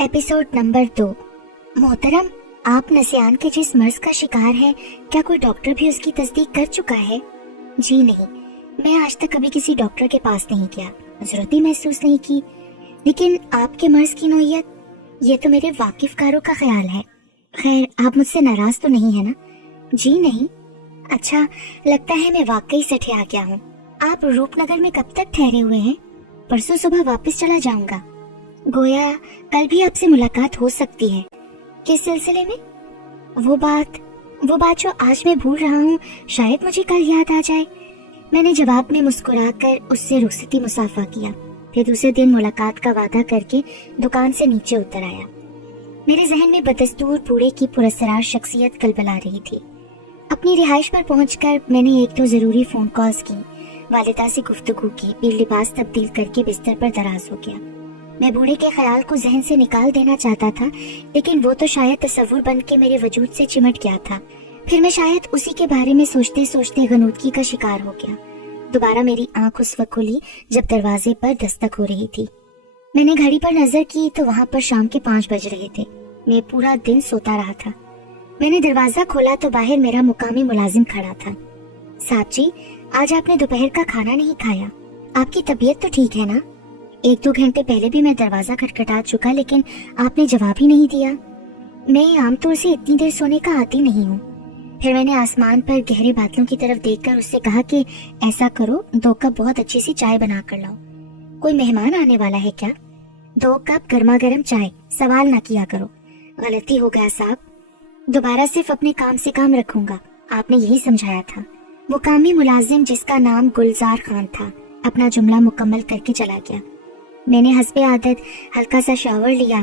Episode number 2। मोहतरम, आप नसियान के जिस मर्ज का शिकार है, क्या कोई डॉक्टर भी उसकी तस्दीक कर चुका है? जी नहीं, मैं आज तक कभी किसी डॉक्टर के पास नहीं गया, जरूरत ही महसूस नहीं की। लेकिन आपके मर्ज की नौयत, ये तो मेरे वाकिफकारों का ख्याल है। खैर, आप मुझसे नाराज तो नहीं है ना? जी नहीं। अच्छा, लगता है मैं वाकई सठे आ गया हूँ। आप रूपनगर में कब तक ठहरे हुए हैं? परसों सुबह वापस चला जाऊंगा। गोया कल भी आपसे मुलाकात हो सकती है। किस सिलसिले में? वो बात जो आज मैं भूल रहा हूँ, शायद मुझे कल याद आ जाए। मैंने जवाब में मुस्कुराकर उससे रुखसती मुसाफा किया, फिर दूसरे दिन मुलाकात का वादा करके दुकान से नीचे उतर आया। मेरे जहन में बदस्तूर बूढ़े की पुरस्कार शख्सियत कलबला रही थी। अपनी रिहाइश पर पहुंचकर मैंने एक दो जरूरी फोन कॉल्स की, वालिदा से गुफ्तगू की, फिर लिबास तब्दील करके बिस्तर पर दराज हो गया। मैं बूढ़े के ख्याल को जहन से निकाल देना चाहता था, लेकिन वो तो शायद तस्वुर बन के मेरे वजूद से चिमट गया था। फिर मैं शायद उसी के बारे में सोचते सोचते गनूदगी का शिकार हो गया। दोबारा मेरी आंख उस वक्त खुली जब दरवाजे पर दस्तक हो रही थी। मैंने घड़ी पर नजर की तो वहां पर शाम के 5 बज रहे थे। मैं पूरा दिन सोता रहा था। मैंने दरवाजा खोला तो बाहर मेरा मुकामी मुलाजिम खड़ा था। साहब जी, आज आपने दोपहर का खाना नहीं खाया, आपकी तबीयत तो ठीक है ना? 1-2 घंटे पहले भी मैं दरवाजा खटखटा चुका, लेकिन आपने जवाब ही नहीं दिया। मैं आमतौर से इतनी देर सोने का आदी नहीं हूँ। फिर मैंने आसमान पर गहरे बादलों की तरफ देखकर उससे कहा कि ऐसा करो, 2 कप बहुत अच्छी सी चाय बना कर लाओ। कोई मेहमान आने वाला है क्या? 2 कप गर्मा गर्म चाय, सवाल ना किया करो। गलती हो गया साहब, दोबारा सिर्फ अपने काम से काम रखूंगा, आपने यही समझाया था। मुकामी मुलाजिम, जिसका नाम गुलजार खान था, अपना जुमला मुकम्मल करके चला गया। मैंने हस्बे आदत हल्का सा शावर लिया,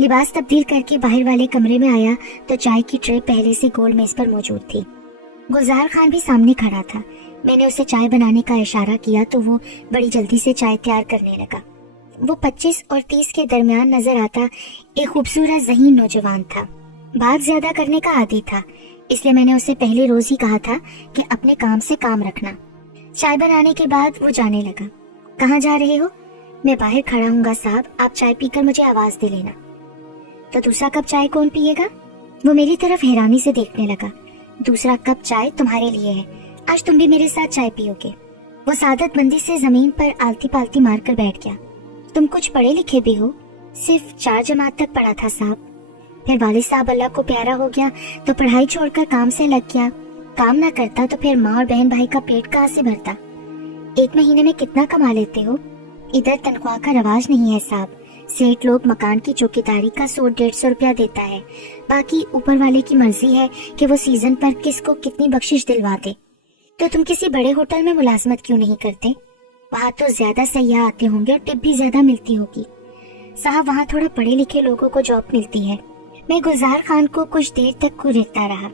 लिबास तब्दील करके बाहर वाले कमरे में आया तो चाय की ट्रे पहले से गोल मेज पर मौजूद थी। गुलजार खान भी सामने खड़ा था। मैंने उसे चाय बनाने का इशारा किया तो वो बड़ी जल्दी से चाय तैयार करने लगा। वो 25 और 30 के दरमियान नजर आता एक खूबसूरत ज़हीन नौजवान था। बात ज्यादा करने का आदी था, इसलिए मैंने उसे पहले रोज ही कहा था कि अपने काम से काम रखना। चाय बनाने के बाद वो जाने लगा। कहाँ जा रहे हो? मैं बाहर खड़ा हूँगा साहब, आप चाय पीकर मुझे आवाज दे लेना। तो दूसरा कप चाय कौन पिएगा? वो मेरी तरफ हैरानी से देखने लगा। दूसरा कप चाय तुम्हारे लिए है, आज तुम भी मेरे साथ चाय पियोगे। वो सादतमंदी से जमीन पर आलती पालती मारकर बैठ गया। तुम कुछ पढ़े लिखे भी हो? सिर्फ 4 जमात तक पढ़ा था साहब। फिर वालिद साहब अल्लाह को प्यारा हो गया तो पढ़ाई छोड़कर काम से लग गया। काम ना करता तो फिर माँ और बहन भाई का पेट कहाँ से भरता? 1 महीने में कितना कमा लेते हो? इधर तनख्वाह का रवाज नहीं है साहब। सेठ लोग मकान की चौकीदारी का 100-150 रुपया देता है, बाकी ऊपर वाले की मर्जी है कि वो सीजन पर किसको कितनी बख्शिश दिलवा दे। तो तुम किसी बड़े होटल में मुलाजमत क्यों नहीं करते? वहाँ तो ज्यादा सयाह आते होंगे और टिप भी ज्यादा मिलती होगी। साहब, वहाँ थोड़ा पढ़े लिखे लोगों को जॉब मिलती है। मैं गुलजार खान को कुछ देर तक कुरेदता रहा।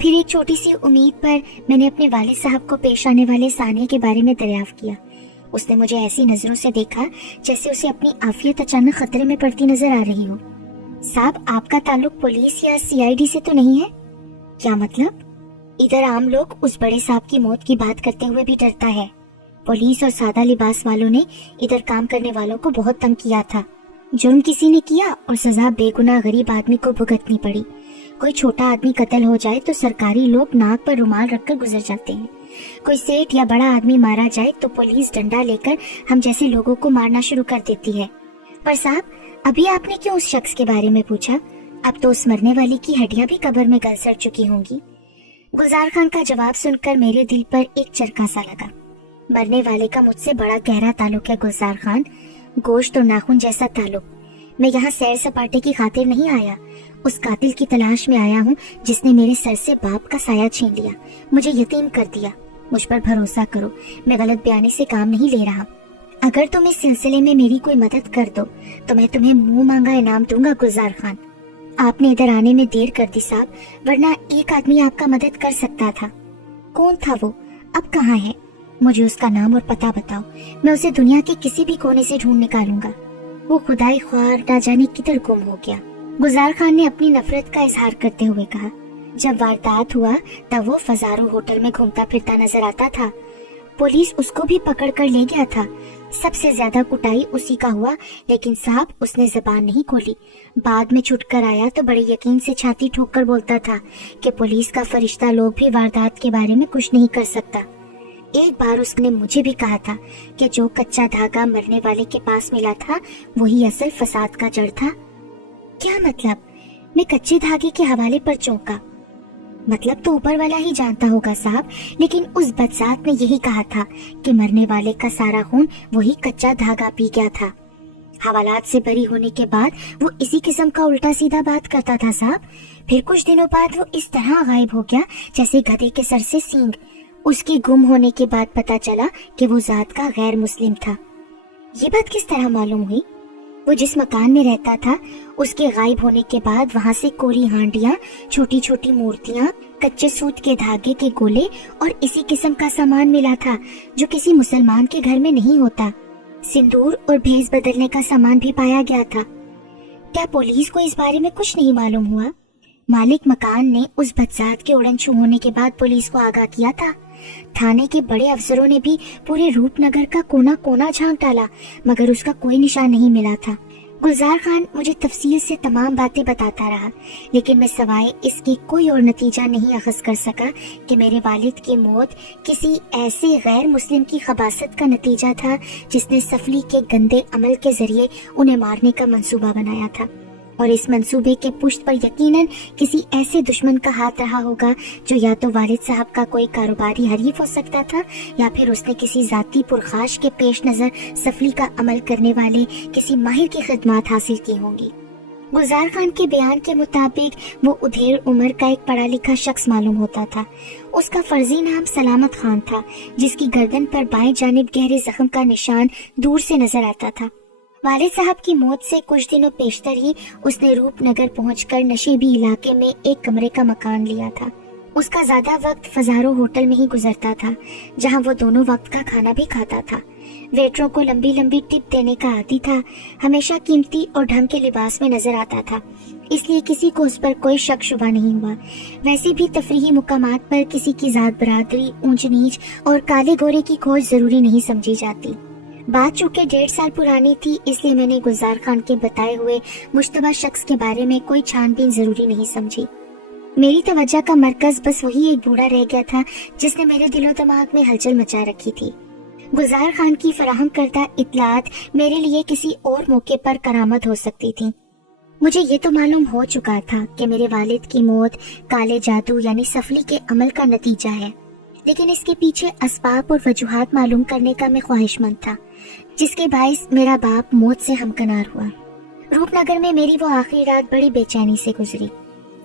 फिर एक छोटी सी उम्मीद पर मैंने अपने वालिद साहब को पेश आने वाले साने के बारे में दरियाफ्त किया। उसने मुझे ऐसी नजरों से देखा जैसे उसे अपनी आफियत अचानक खतरे में पड़ती नजर आ रही हो। साहब, आपका ताल्लुक पुलिस या CID से तो नहीं है? क्या मतलब? इधर आम लोग उस बड़े साहब की मौत की बात करते हुए भी डरता है। पुलिस और सादा लिबास वालों ने इधर काम करने वालों को बहुत तंग किया था। जुर्म किसी ने किया और सजा बेगुनाह गरीब आदमी को भुगतनी पड़ी। कोई छोटा आदमी कत्ल हो जाए तो सरकारी लोग नाक पर रुमाल रखकर गुजर जाते हैं। कोई सेठ या बड़ा आदमी मारा जाए तो पुलिस डंडा लेकर हम जैसे लोगों को मारना शुरू कर देती है। पर साहब, अभी आपने क्यों उस शख्स के बारे में पूछा? अब तो उस मरने वाली की हड्डियां भी कब्र में गल सड़ चुकी होंगी। गुलजार खान का जवाब सुनकर मेरे दिल पर एक चरका सा लगा। मरने वाले का मुझसे बड़ा गहरा ताल्लुक है गुलजार खान, गोश्त और नाखून जैसा ताल्लुक। मैं यहाँ सैर सपाटे की खातिर नहीं आया, उस कातिल की तलाश में आया हूँ जिसने मेरे सर से बाप का साया छीन लिया, मुझे यतीम कर दिया। मुझ पर भरोसा करो, मैं गलत बयानी से काम नहीं ले रहा। अगर तुम इस सिलसिले में मेरी कोई मदद कर दो तो मैं तुम्हें मुंह मांगा इनाम दूंगा। गुलजार खान, आपने इधर आने में देर कर दी साहब, वरना एक आदमी आपका मदद कर सकता था। कौन था वो? अब कहाँ है? मुझे उसका नाम और पता बताओ, मैं उसे दुनिया के किसी भी कोने से ढूंढ निकालूंगा। वो खुदाई ख्वार ना जाने किधर गुम हो गया। गुलजार खान ने अपनी नफरत का इजहार करते हुए कहा। जब वारदात हुआ तब वो फजारो होटल में घूमता फिरता नजर आता था। पुलिस उसको भी पकड़ कर ले गया था, سب سے زیادہ کٹائی اسی کا ہوا، لیکن صاحب اس نے زبان نہیں کھولی۔ بعد میں چھٹ کر آیا تو بڑے یقین سے چھاتی ٹھوک کر بولتا تھا کہ پولیس کا فرشتہ لوگ بھی واردات کے بارے میں کچھ نہیں کر سکتا۔ ایک بار اس نے مجھے بھی کہا تھا کہ جو کچا دھاگا مرنے والے کے پاس ملا تھا وہی اصل فساد کا جڑ تھا۔ کیا مطلب؟ میں کچے دھاگے کے حوالے پر چونکا۔ مطلب تو اوپر والا ہی جانتا ہوگا صاحب، لیکن اس بدذات نے یہی کہا تھا کہ مرنے والے کا سارا خون وہی کچا دھاگا پی گیا تھا۔ حوالات سے بری ہونے کے بعد وہ اسی قسم کا الٹا سیدھا بات کرتا تھا صاحب۔ پھر کچھ دنوں بعد وہ اس طرح غائب ہو گیا جیسے گدھے کے سر سے سینگ۔ اس کے گم ہونے کے بعد پتا چلا کہ وہ ذات کا غیر مسلم تھا۔ یہ بات کس طرح معلوم ہوئی؟ وہ جس مکان میں رہتا تھا اس کے غائب ہونے کے بعد وہاں سے کوری ہانڈیاں، چھوٹی چھوٹی مورتیاں، کچے سوت کے دھاگے کے گولے اور اسی قسم کا سامان ملا تھا جو کسی مسلمان کے گھر میں نہیں ہوتا۔ سندور اور بھیس بدلنے کا سامان بھی پایا گیا تھا۔ کیا پولیس کو اس بارے میں کچھ نہیں معلوم ہوا؟ مالک مکان نے اس بدذات کے اڑن چھو ہونے کے بعد پولیس کو آگاہ کیا تھا۔ تھانے کے بڑے افسروں نے بھی پورے روپ نگر کا کونا کونا جھانک ڈالا مگر اس کا کوئی نشان نہیں ملا تھا۔ گلزار خان مجھے تفصیل سے تمام باتیں بتاتا رہا، لیکن میں سوائے اس کی کوئی اور نتیجہ نہیں اخذ کر سکا کہ میرے والد کی موت کسی ایسے غیر مسلم کی خباثت کا نتیجہ تھا جس نے سفلی کے گندے عمل کے ذریعے انہیں مارنے کا منصوبہ بنایا تھا، اور اس منصوبے کے پشت پر یقیناً کسی ایسے دشمن کا ہاتھ رہا ہوگا جو یا تو والد صاحب کا کوئی کاروباری حریف ہو سکتا تھا یا پھر اس نے کسی ذاتی پرخاش کے پیش نظر سفلی کا عمل کرنے والے کسی ماہر کی خدمات حاصل کی ہوں گی۔ گلزار خان کے بیان کے مطابق وہ ادھیڑ عمر کا ایک پڑھا لکھا شخص معلوم ہوتا تھا۔ اس کا فرضی نام سلامت خان تھا، جس کی گردن پر بائیں جانب گہرے زخم کا نشان دور سے نظر آتا تھا۔ والد صاحب کی موت سے کچھ دنوں پیشتر ہی اس نے روپ نگر پہنچ کر نشیبی علاقے میں ایک کمرے کا مکان لیا تھا۔ اس کا زیادہ وقت فزارو ہوٹل میں ہی گزرتا تھا، جہاں وہ دونوں وقت کا کھانا بھی کھاتا تھا۔ ویٹروں کو لمبی لمبی ٹپ دینے کا عادی تھا، ہمیشہ قیمتی اور ڈھنگ کے لباس میں نظر آتا تھا، اس لیے کسی کو اس پر کوئی شک شبہ نہیں ہوا۔ ویسے بھی تفریحی مقامات پر کسی کی ذات برادری، اونچ نیچ اور کالے گورے کی کھوج ضروری نہیں سمجھی جاتی۔ بات چونکہ 1.5 سال پرانی تھی، اس لیے میں نے گلزار خان کے بتائے ہوئے مشتبہ شخص کے بارے میں کوئی چھان بین ضروری نہیں سمجھی۔ میری توجہ کا مرکز بس وہی ایک بوڑھا رہ گیا تھا جس نے میرے دل و دماغ میں ہلچل مچا رکھی تھی۔ گلزار خان کی فراہم کردہ اطلاعات میرے لیے کسی اور موقع پر کرامت ہو سکتی تھی۔ مجھے یہ تو معلوم ہو چکا تھا کہ میرے والد کی موت کالے جادو یعنی سفلی کے عمل کا نتیجہ ہے، لیکن اس کے پیچھے اسباب اور وجوہات معلوم کرنے کا میں خواہش مند تھا، جس کے باعث میرا باپ موت سے ہمکنار ہوا۔ روپ نگر میں میری وہ آخری رات بڑی بے چینی سے گزری۔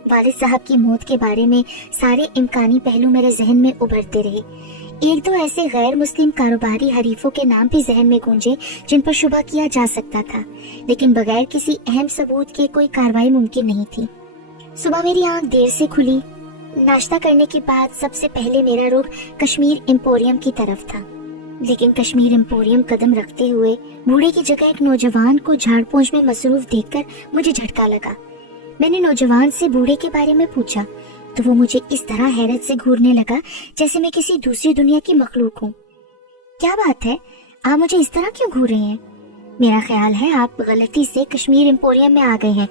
والد صاحب کی موت کے بارے میں سارے امکانی پہلو میرے ذہن میں ابھرتے رہے۔ ایک دو ایسے غیر مسلم کاروباری حریفوں کے نام بھی ذہن میں گونجے جن پر شبہ کیا جا سکتا تھا، لیکن بغیر کسی اہم ثبوت کے کوئی کارروائی ممکن نہیں تھی۔ صبح میری آنکھ دیر سے کھلی۔ ناشتہ کرنے کے بعد سب سے پہلے میرا رخ کشمیر ایمپوریم کی طرف تھا، لیکن کشمیر ایمپوریم قدم رکھتے ہوئے بوڑھے کی جگہ ایک نوجوان کو جھاڑ پونچھ میں مصروف دیکھ کر مجھے جھٹکا لگا۔ میں نے نوجوان سے بوڑھے کے بارے میں پوچھا تو وہ مجھے اس طرح حیرت سے گھورنے لگا جیسے میں کسی دوسری دنیا کی مخلوق ہوں۔ کیا بات ہے، آپ مجھے اس طرح کیوں گھور رہے ہیں؟ میرا خیال ہے آپ غلطی سے کشمیر ایمپوریم میں آ گئے ہیں۔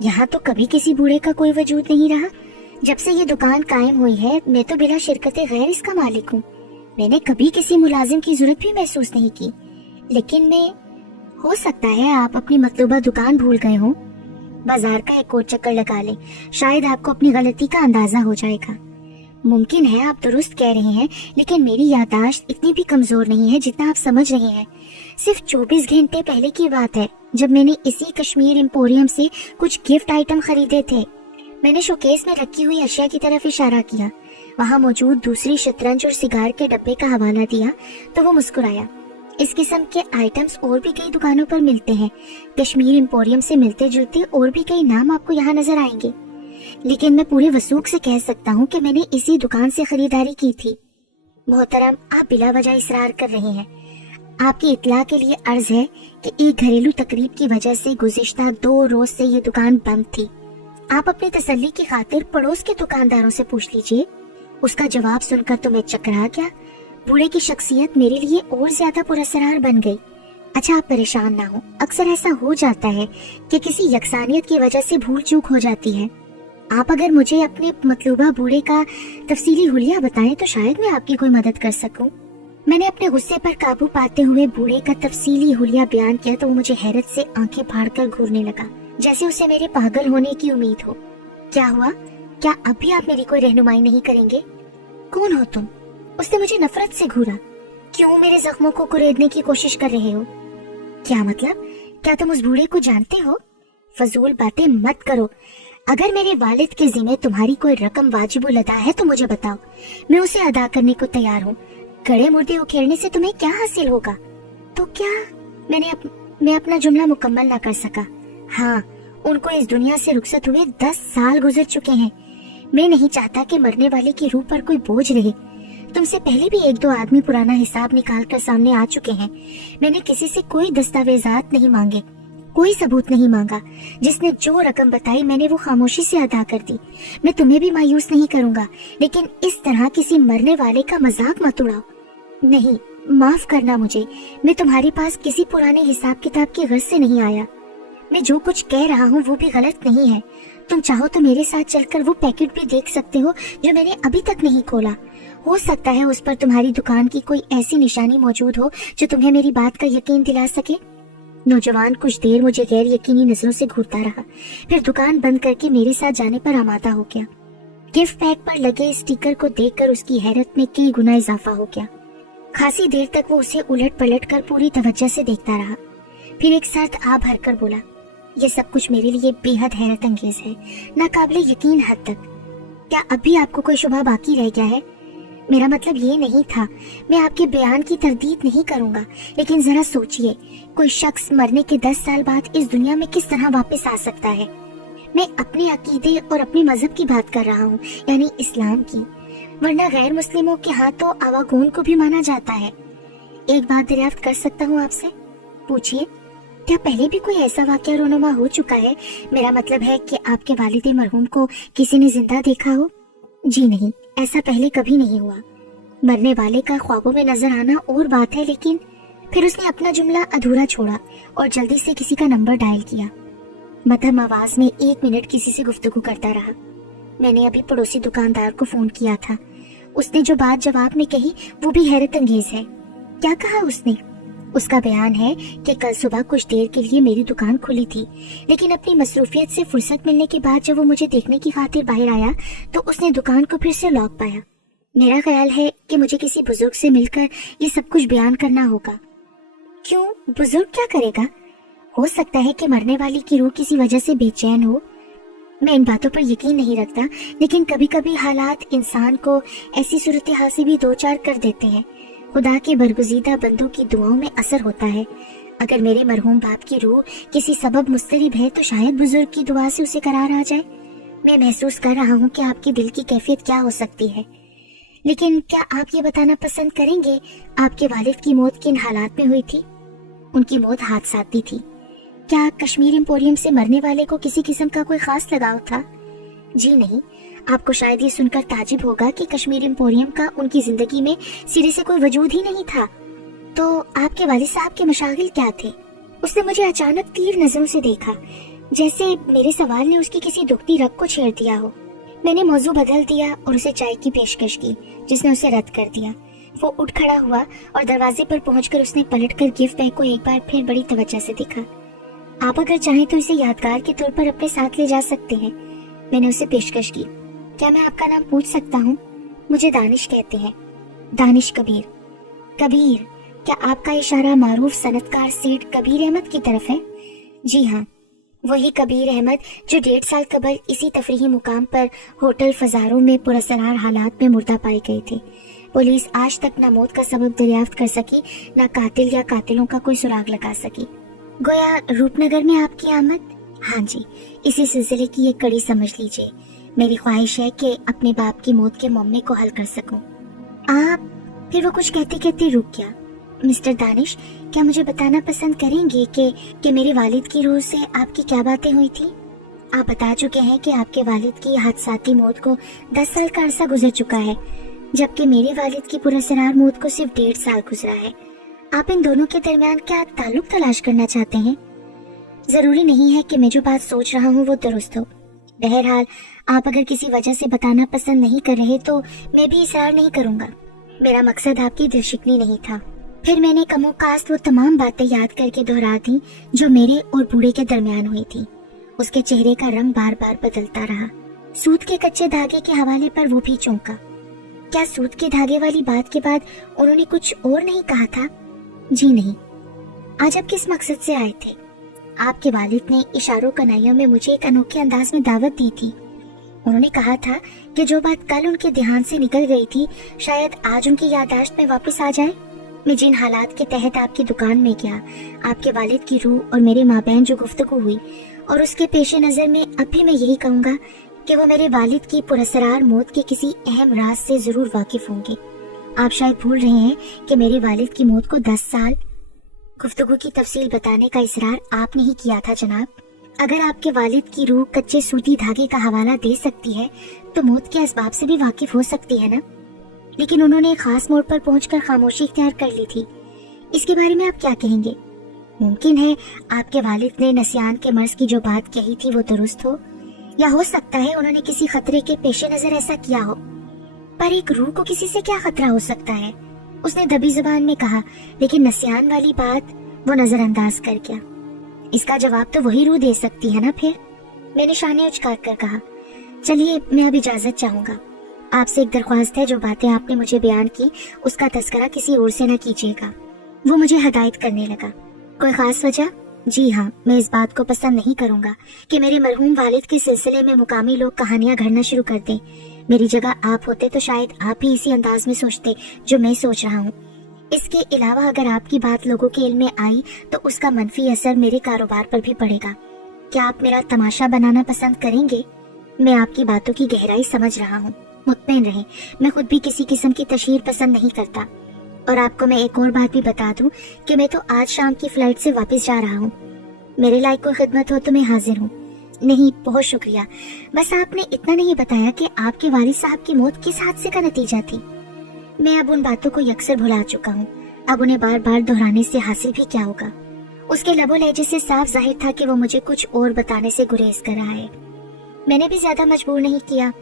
یہاں تو کبھی کسی بوڑھے کا کوئی وجود نہیں رہا۔ جب سے یہ دکان قائم ہوئی ہے میں تو بلا شرکت غیر اس کا مالک ہوں۔ میں نے کبھی کسی ملازم کی ضرورت بھی محسوس نہیں کی، لیکن ہو سکتا ہے آپ اپنی مطلوبہ دکان بھول گئے ہوں۔ بازار کا ایک اور چکر لگا لیں، شاید آپ کو اپنی غلطی کا اندازہ ہو جائے گا۔ ممکن ہے آپ درست کہہ رہے ہیں، لیکن میری یادداشت اتنی بھی کمزور نہیں ہے جتنا آپ سمجھ رہے ہیں۔ صرف 24 گھنٹے پہلے کی بات ہے جب میں نے اسی کشمیر ایمپوریم سے کچھ گفٹ آئٹم خریدے تھے۔ میں نے شوکیس میں رکھی ہوئی اشیاء کی طرف اشارہ کیا، وہاں موجود دوسری شطرنج اور سگار کے ڈبے کا حوالہ دیا تو وہ مسکرایا۔ اس قسم کے آئٹمز اور بھی کئی دکانوں پر ملتے ہیں، کشمیر ایمپوریم سے ملتے جلتے اور بھی کئی نام آپ کو یہاں نظر آئیں گے، لیکن میں پورے وثوق سے کہہ سکتا ہوں کہ میں نے اسی دکان سے خریداری کی تھی۔ محترم، آپ بلا وجہ اصرار کر رہے ہیں۔ آپ کی اطلاع کے لیے عرض ہے کہ ایک گھریلو تقریب کی وجہ سے گزشتہ 2 روز سے یہ دکان بند تھی۔ آپ اپنی تسلی کی خاطر پڑوس کے دکانداروں سے پوچھ لیجئے۔ اس کا جواب سن کر تو میں چکرا گیا۔ बूढ़े की शख्सियत मेरे लिए और ज्यादा पुरअसरार बन गई। अच्छा, आप परेशान ना हो, अक्सर ऐसा हो जाता है कि किसी यकसानियत की वजह से भूल चूक हो जाती है। आप अगर मुझे अपने मतलूबा बूढ़े का तफसीली हुलिया बताएं तो शायद मैं आपकी कोई मदद कर सकूं। मैंने अपने गुस्से पर काबू पाते हुए बूढ़े का तफसीली हुलिया बयान किया तो वो मुझे हैरत से आंखें फाड़कर घूरने लगा, जैसे उसे मेरे पागल होने की उम्मीद हो। क्या हुआ? क्या अब भी आप मेरी कोई रहनुमाई नहीं करेंगे? कौन हो तुम? उसने मुझे नफरत से घूरा। क्यों मेरे जख्मों को कुरेदने की कोशिश कर रहे हो? क्या मतलब? क्या तुम उस बूढ़े को जानते हो? फजूल बातें मत करो। अगर मेरे वालिद के जिम्मे तुम्हारी कोई रकम वाजिबुल अदा है तो मुझे बताओ, मैं उसे अदा करने को तैयार हूँ। गड़े मुर्दे उखेड़ने से तुम्हें क्या हासिल होगा? तो क्या? मैं अपना जुमला मुकम्मल ना कर सका। हाँ, उनको इस दुनिया से रुखसत हुए 10 साल गुजर चुके हैं। मैं नहीं चाहता कि मरने वाले की रूह पर कोई बोझ रहे। तुमसे पहले भी 1-2 आदमी पुराना हिसाब निकाल कर सामने आ चुके हैं। मैंने किसी से कोई दस्तावेजात नहीं मांगे, कोई सबूत नहीं मांगा। जिसने जो रकम बताई मैंने वो खामोशी से अदा कर दी। मैं तुम्हें भी मायूस नहीं करूंगा, लेकिन इस तरह किसी मरने वाले का मजाक मत उड़ाओ। नहीं, माफ करना मुझे, मैं तुम्हारे पास किसी पुराने हिसाब किताब की गर्ज से नहीं आया। मैं जो कुछ कह रहा हूँ वो भी गलत नहीं है। तुम चाहो तो मेरे साथ चलकर वो पैकेट भी देख सकते हो जो मैंने अभी तक नहीं खोला। हो सकता है उस पर तुम्हारी दुकान की कोई ऐसी निशानी मौजूद हो जो तुम्हें मेरी बात का यकीन दिला सके। नौजवान कुछ देर मुझे गैर यकीनी नजरों से घूरता रहा, फिर दुकान बंद करके मेरे साथ जाने पर आमादा हो गया। गिफ्ट पैक पर लगे स्टिकर को देखकर उसकी हैरत में कई गुना इजाफा हो गया। खासी देर तक वो उसे उलट पलट कर पूरी तवज्जो से देखता रहा, फिर एक साथ आ भरकर बोला, ये सब कुछ मेरे लिए बेहद हैरत अंगेज है, नाकाबिले यकीन हद तक। क्या अभी आपको कोई शुबह बाकी रह गया है? मेरा मतलब ये नहीं था, मैं आपके बयान की तरदीद नहीं करूंगा, लेकिन जरा सोचिए, कोई शख्स मरने के 10 साल बाद इस दुनिया में किस तरह वापस आ सकता है? मैं अपने अकीदे और अपने मजहब की बात कर रहा हूँ, यानी इस्लाम की, वरना गैर मुस्लिमों के यहाँ तो आवागोन को भी माना जाता है। एक बात दरियाफ्त कर सकता हूँ आपसे? पूछिए। क्या पहले भी कोई ऐसा वाकया रोनुमा हो चुका है? मेरा मतलब है कि आपके वालिद मरहूम को किसी ने जिंदा देखा हो? जी नहीं, ऐसा पहले कभी नहीं हुआ। मरने वाले का ख्वाबों में नजर आना और बात है, लेकिन फिर उसने अपना जुमला अधूरा छोड़ा और जल्दी से किसी का नंबर डायल किया। मध्यम आवाज में 1 मिनट किसी से गुफ्तगू करता रहा। मैंने अभी पड़ोसी दुकानदार को फोन किया था। उसने जो बात जवाब में कही वो भी हैरत अंगेज है। क्या कहा उसने? उसका बयान है कि कल सुबह कुछ देर के लिए मेरी दुकान खुली थी, लेकिन अपनी मसरूफियत से फुर्सत मिलने के बाद जब वो मुझे देखने की खातिर बाहर आया तो उसने दुकान को फिर से लॉक पाया। मेरा ख्याल है कि मुझे किसी बुजुर्ग से मिलकर ये सब कुछ बयान करना होगा। क्यों? बुजुर्ग क्या करेगा? हो सकता है कि मरने वाली की रूह किसी वजह से बेचैन हो। मैं इन बातों पर यकीन नहीं रखता, लेकिन कभी कभी हालात इंसान को ऐसी सूरत हाल से भी 2-4 कर देते हैं। खुदा के बरगुज़ीदा बंदों की दुआओं में असर होता है। अगर मेरे मरहूम बाप की रूह किसी सबब मुस्तरिब है तो शायद बुजुर्ग की दुआ से उसे करार आ जाए। मैं महसूस कर रहा हूँ कि आपकी दिल की कैफियत क्या हो सकती है, लेकिन क्या आप ये बताना पसंद करेंगे आपके वालिद की मौत किन हालात में हुई थी? उनकी मौत हादसाती थी। क्या कश्मीर एम्पोरियम से मरने वाले को किसी किस्म का कोई खास लगाव था? जी नहीं। आपको शायद ये सुनकर ताजुब होगा कि कश्मीर एम्पोरियम का उनकी जिंदगी में सिरे से कोई वजूद ही नहीं था। तो आपके वालिद साहब के मशागिल क्या थे? उसने मुझे अचानक तीर नजरों से देखा, जैसे मेरे सवाल ने उसकी किसी दुखती रग को छेड़ दिया हो। मैंने मौजू बदल दिया और उसे चाय की पेशकश की, जिसने उसे रद्द कर दिया। वो उठ खड़ा हुआ और दरवाजे पर पहुंचकर उसने पलटकर गिफ्ट बैग को एक बार फिर बड़ी तवज्जो से देखा। आप अगर चाहें तो इसे यादगार के तौर पर अपने साथ ले जा सकते हैं, मैंने उसे पेशकश की। क्या मैं आपका नाम पूछ सकता हूँ? मुझे दानिश कहते हैं। दानिश कबीर। कबीर, क्या आपका इशारा मारूफ सनतकार सेठ कबीर अहमद की तरफ है? जी हाँ, वही कबीर अहमद जो 1.5 साल कबल इसी तफरीही मुकाम पर होटल फजारों में पुरअसरार हालात में मुर्दा पाए गए थे। पुलिस आज तक न मौत का सबब दरियाफ्त कर सकी, न कातिल या कातिलों का कोई सुराग लगा सकी। गोया रूपनगर में आपकी आमद? हाँ जी, इसी सिलसिले की एक कड़ी समझ लीजिए। मेरी ख्वाहिश है कि अपने बाप की मौत के मामले को हल कर सकूं। आप? फिर वो कुछ कहते कहते रुक गया। मिस्टर दानिश, क्या मुझे बताना पसंद करेंगे कि मेरे वालिद की रूह से आपकी क्या बातें हुई थी? आप बता चुके हैं कि आपके वालिद की हादसाती मौत को 10 साल का अरसा गुजर चुका है। जबकि मेरे वालिद की पुरअसरार मौत को सिर्फ 1.5 साल गुजरा है। आप इन दोनों के दरमियान क्या ताल्लुक तलाश करना चाहते हैं? जरूरी नहीं है कि मैं जो बात सोच रहा हूँ वो दुरुस्त हो। बहरहाल आप अगर किसी वजह से बताना पसंद नहीं कर रहे तो मैं भी इसरार नहीं करूँगा। मेरा मकसद आपकी दिलशिकनी नहीं था। फिर मैंने कमोकास्त वो तमाम बातें याद करके दोहरा दी जो मेरे और बूढ़े के दरमियान हुई थी। उसके चेहरे का रंग बार बार बदलता रहा। सूत के कच्चे धागे के हवाले पर वो भी चौंका। क्या सूत के धागे वाली बात के बाद उन्होंने कुछ और नहीं कहा था? जी नहीं। आज आप किस मकसद से आए थे? आपके वालिद ने इशारों कनाइयों में मुझे एक अनोखे अंदाज में दावत दी थी। उन्होंने कहा था कि जो बात कल उनके ध्यान से निकल गई थी शायद आज उनकी याददाश्त में वापस आ जाए। मैं जिन हालात के तहत आपकी दुकान में गया, आपके वालिद की रूह और मेरे माबैन जो गुफ्तगू हुई, और उसके पेश नज़र में अब भी मैं यही कहूँगा कि वो मेरे वालिद की पुरअसरार मौत के किसी अहम राज से जरूर वाकिफ होंगे। आप शायद भूल रहे हैं कि मेरे वालिद की मौत को 10 साल। गुफ्तगू की तफसील बताने का इसरार आपने ही किया था जनाब। अगर आपके वालिद की रूह कच्चे सूती धागे का हवाला दे सकती है तो मौत के असबाब से भी वाकिफ हो सकती है ना? लेकिन उन्होंने एक खास मोड़ पर पहुंचकर खामोशी इख्तियार कर ली थी। इसके बारे में आप क्या कहेंगे? मुमकिन है आपके वालिद ने नसियान के मर्ज की जो बात कही थी वो दुरुस्त हो, या हो सकता है उन्होंने किसी खतरे के पेश नजर ऐसा किया हो। पर एक रूह को किसी से क्या खतरा हो सकता है? उसने दबी जुबान में कहा। लेकिन नसियान वाली बात वो नजरअंदाज कर गया। इसका जवाब तो वही रूह दे सकती है ना फिर? मैंने शाने उचकार कर कहा। चलिए मैं अब इजाजत चाहूंगा। आपसे एक दरख्वास्त है, जो बातें आपने मुझे बयान की उसका तस्करा किसी और से न कीजिएगा। वो मुझे हदायत करने लगा। कोई खास वजह? जी हाँ, मैं इस बात को पसंद नहीं करूंगा कि मेरे मरहूम वालिद के सिलसिले में मुकामी लोग कहानियां घड़ना शुरू कर दें। मेरी जगह आप होते तो शायद आप भी इसी अंदाज में सोचते जो मैं सोच रहा हूँ। इसके अलावा अगर आपकी बात लोगों के इल्म में आई तो उसका मनफी असर मेरे कारोबार पर भी पड़ेगा। क्या आप मेरा तमाशा बनाना पसंद करेंगे? मैं आपकी बातों की गहराई समझ रहा हूँ। मुतमईन रहें, मैं खुद भी किसी किस्म की तशहीर पसंद नहीं करता। और आपको मैं एक और बात भी बता दूं कि मैं तो आज शाम की फ्लाइट से वापस जा रहा हूँ। मेरे लायक कोई खिदमत हो तो मैं हाजिर हूँ। नहीं, बहुत शुक्रिया। बस आपने इतना नहीं बताया कि आपके वालिद साहब की मौत किस हादसे का नतीजा थी। मैं अब उन बातों को यकसर भुला चुका हूँ। अब उन्हें बार बार दोहराने से हासिल भी क्या होगा? उसके लबो लहजे से साफ जाहिर था कि वो मुझे कुछ और बताने से गुरेज कर रहा है। मैंने भी ज्यादा मजबूर नहीं किया,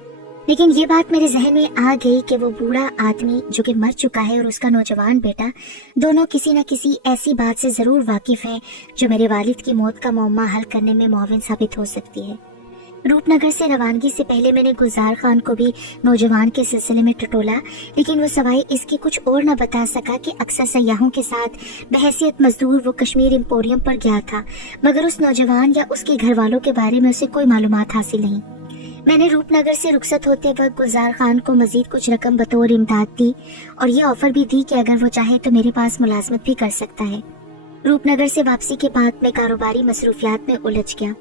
लेकिन ये बात मेरे जहन में आ गई कि वो बूढ़ा आदमी जो कि मर चुका है और उसका नौजवान बेटा दोनों किसी न किसी ऐसी बात से जरूर वाकिफ हैं जो मेरे वालिद की मौत का मौमा हल करने में मुआविन साबित हो सकती है। रूपनगर से रवानगी से पहले मैंने गुलजार खान को भी नौजवान के सिलसिले में टटोला, लेकिन वो सवाई इसके कुछ और न बता सका कि अक्सर सयाहों के साथ बहैसियत मजदूर वो कश्मीर एम्पोरियम पर गया था, मगर उस नौजवान या उसके घर वालों के बारे में उसे कोई मालूमात हासिल नहीं। मैंने रूपनगर से रुखसत होते वक्त गुलजार खान को मजीद कुछ रकम बतौर इमदाद दी और ये ऑफर भी दी कि अगर वो चाहे तो मेरे पास मुलाजमत भी कर सकता है। रूपनगर से वापसी के बाद मैं कारोबारी मसरूफियात में उलझ गया।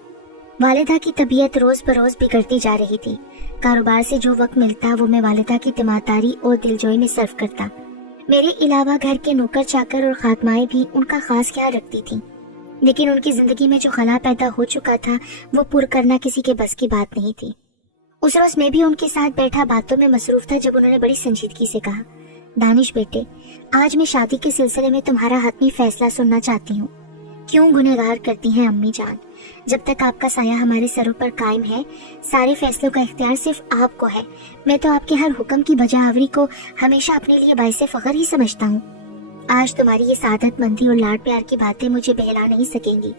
वालिदा की तबीयत रोज बरोज बिगड़ती जा रही थी। कारोबार से जो वक्त मिलता वो मैं वालिदा की तिमारदारी और दिलजोई में सर्फ करता। मेरे अलावा घर के नौकर चाकर और खातमाएं भी उनका खास ख्याल रखती थी, लेकिन उनकी जिंदगी में जो खला पैदा हो चुका था वो पुर करना किसी के बस की बात नहीं थी। उस रोज मैं भी उनके साथ बैठा बातों में मसरूफ था जब उन्होंने बड़ी संजीदगी से कहा, दानिश बेटे, आज मैं शादी के सिलसिले में तुम्हारा हतमी फैसला सुनना चाहती हूँ। क्यों गुनहगार करती हैं अम्मी जान? जब तक आपका साया हमारे सरों पर कायम है सारे फैसलों का इख्तियार सिर्फ आपको है। मैं तो आपके हर हुक्म की बजावरी को हमेशा अपने लिए बाइसे फख्र ही समझता हूँ। आज तुम्हारी ये सादतमंदी और लाड प्यार की बातें मुझे बहला नहीं सकेंगी।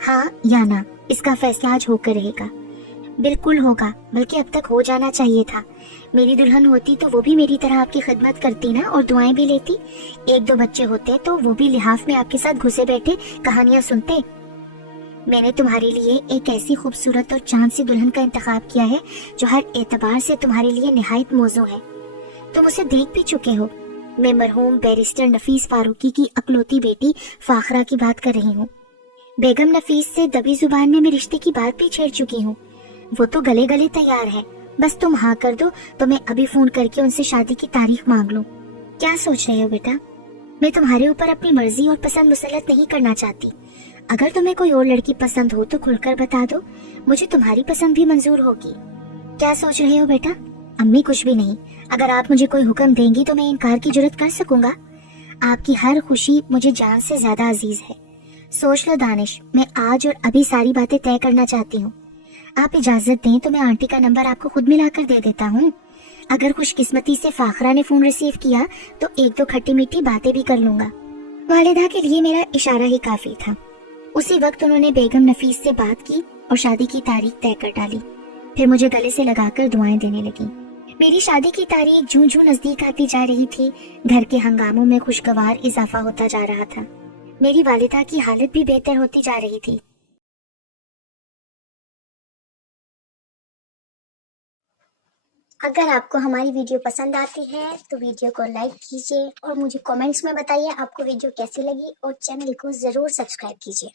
हाँ या ना, इसका फैसला आज होकर रहेगा। बिल्कुल होगा, बल्कि अब तक हो जाना चाहिए था। मेरी दुल्हन होती तो वो भी मेरी तरह आपकी खिदमत करती ना, और दुआएं भी लेती। एक दो बच्चे होते तो वो भी लिहाफ में आपके साथ घुसे बैठे कहानियां सुनते। मैंने तुम्हारे लिए एक ऐसी खूबसूरत और चांद सी दुल्हन का इंतखाब किया है जो हर एतबार से तुम्हारे लिए निहायत मौजू है। तुम उसे देख भी चुके हो। मैं मरहूम बैरिस्टर नफीस फारूकी की अकलौती बेटी फाखरा की बात कर रही हूँ। बेगम नफीस से दबी जुबान में मैं रिश्ते की बात भी छेड़ चुकी हूँ। वो तो गले गले तैयार है, बस तुम हाँ कर दो तो मैं अभी फोन करके उनसे शादी की तारीख मांग लूं। क्या सोच रहे हो बेटा? मैं तुम्हारे ऊपर अपनी मर्जी और पसंद मुसल्लत नहीं करना चाहती। अगर तुम्हें कोई और लड़की पसंद हो तो खुलकर बता दो, मुझे तुम्हारी पसंद भी मंजूर होगी। क्या सोच रहे हो बेटा? अम्मी कुछ भी नहीं, अगर आप मुझे कोई हुक्म देंगी तो मैं इनकार की जुर्रत कर सकूंगा। आपकी हर खुशी मुझे जान से ज्यादा अजीज है। सोच लो दानिश, मैं आज और अभी सारी बातें तय करना चाहती हूँ। आप इजाजत दें तो मैं आंटी का नंबर आपको खुद मिलाकर दे देता हूँ। अगर खुशकिस्मती से फाखरा ने फोन रिसीव किया तो एक दो खट्टी मीठी बातें भी कर लूंगा। वालिदा के लिए मेरा इशारा ही काफी था। उसी वक्त उन्होंने बेगम नफीस से बात की और शादी की तारीख तय कर डाली। फिर मुझे गले से लगाकर दुआएं देने लगी। मेरी शादी की तारीख जूं जूं नजदीक आती जा रही थी, घर के हंगामों में खुशगवार इजाफा होता जा रहा था। मेरी वालिदा की हालत भी बेहतर होती जा रही थी। अगर आपको हमारी वीडियो पसंद आती है तो वीडियो को लाइक कीजिए और मुझे कमेंट्स में बताइए आपको वीडियो कैसी लगी, और चैनल को जरूर सब्सक्राइब कीजिए।